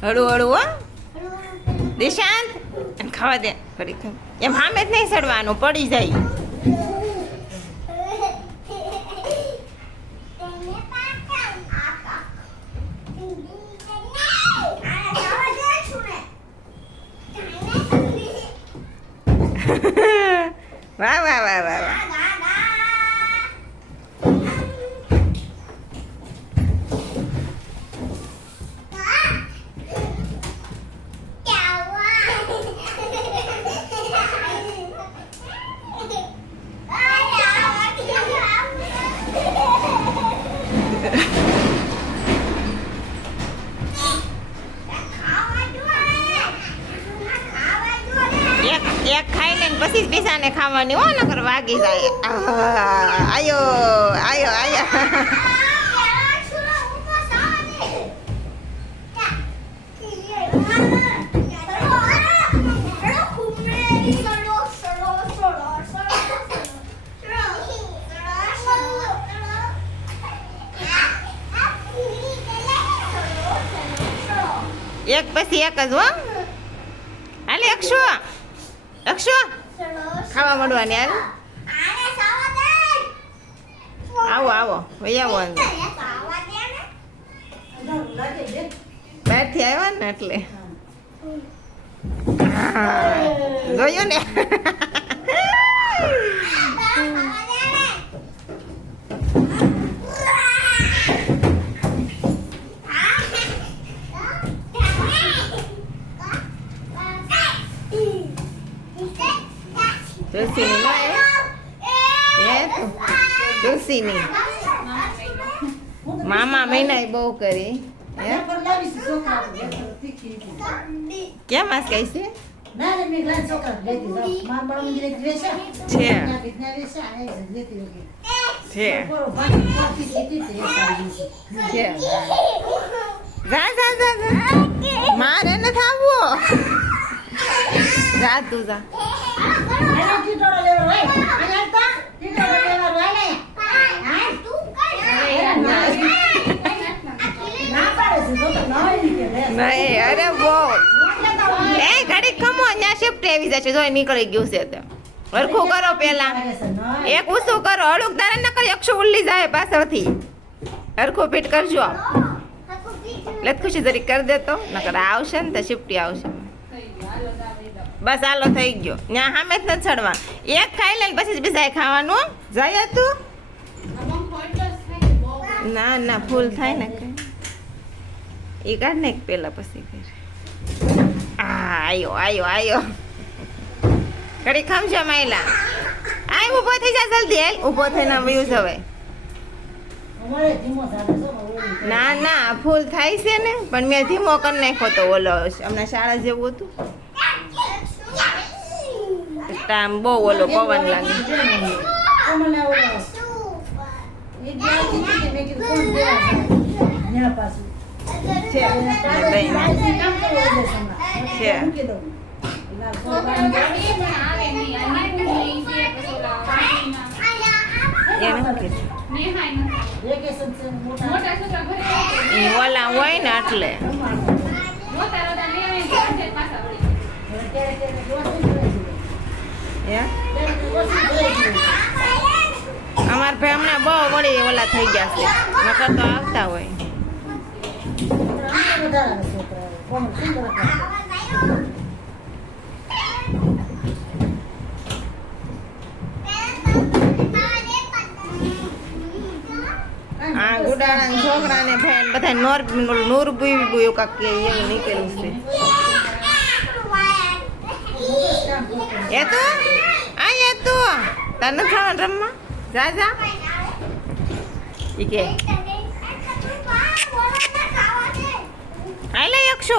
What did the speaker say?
હળુ હળુ હો દિશાંત અને ખાવા દે ઘડી એમ સામે જ નહીં સડવાનું પડી જાય વાહ વાહ વાહ વાહ વાહ એક ખાઈ લે પછી જ પીસાને ખાવાની હો નકર વાગી જાય આયો આયો આયો એક પછી એક જ હો હાલે અક્ષો અક્ષો ખાવા મળવાની હાલ આવો આવો ભાઈ આવો અંદર બહારથી આવ્યા ને એટલે જોયું ને તુલસીની નો એ તુલસીની મામા મહિના બહુ કરી કેમ આજ કઈ છે મારે ન ખાવું જા તું જા નહીં અરે બહુ એ ઘડી ખમો ત્યાં શિફ્ટ આવી જશે જો નીકળી ગયું છે તો હરખું કરો પેલા એક ઊંચું કરો હળુક તારે ન કરી અક્ષુ ઉલ્લી જાય પાછળથી હરખું ફીટ કરજો લટખુશી જરી કરી દેતો નકર આવશે ને તો શિફ્ટી આવશે બસ હાલો થઈ ગયો ત્યાં સામે જ નથી ચડવા એક ખાઈ લે પછી જ બીજા ખાવાનું જાય તું ના ના ફૂલ થાય ને કઈ એ કાઢ ને પેલા પછી આયો આયો આયો ઘડી ખમશો માયલા આય ઊભો થઈ જા જલ્દી હાલ ઊભો થઈને વયું જવે ના ના ફૂલ થાય છે ને પણ મેં ધીમો કરી નાખ્યો તો ઓલો હમણાં શાળા જેવું હતું ટાઈમ બહુ ઓલો પવન લાગે ઓલા હોય ને એટલે અમાર ભાઈ હમણાં બહુ વળી ઓલા થઈ ગયા છે નકર તો આવતા હોય હા ગુડાના છોકરાને ભાઈ બધા નૂર એવું કાંક એવું નીકળ્યું છે એ તો આ એ તો તને ખાવા રમવા જા જા ઈ કે હાલે અક્ષો